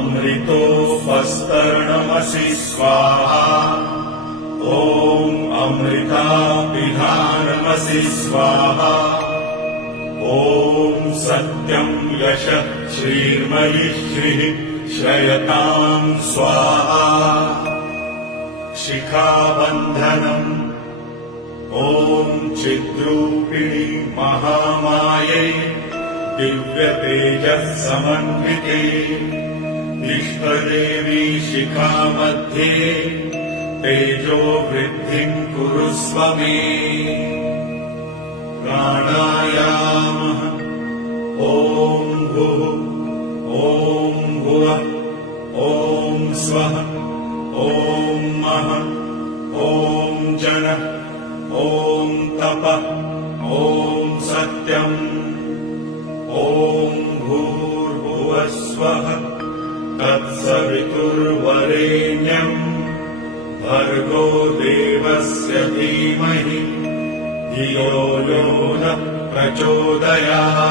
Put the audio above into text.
अमृतोपस्तरणमसि स्वाहा ॐ अमृतापिधानमसि स्वाहा ॐ सत्यं यशः श्रीर्मयि श्रीः श्रयतां स्वाहा शिखाबन्धनम् ॐ चिद्रूपिणि महामायै दिव्यतेजः समन्विते इष्टदेवी शिखामध्ये तेजो वृद्धिं कुरुस्व मे प्राणायामः ॐ भुः ॐ भुवः ॐ स्वः ॐ महः ॐ जनः ॐ तपः ॐ सत्यम् ॐ भूर्भुवस्वः तत्सवितुर्वरेण्यम् भर्गो देवस्य धीमहि धियो यो नः प्रचोदयात्।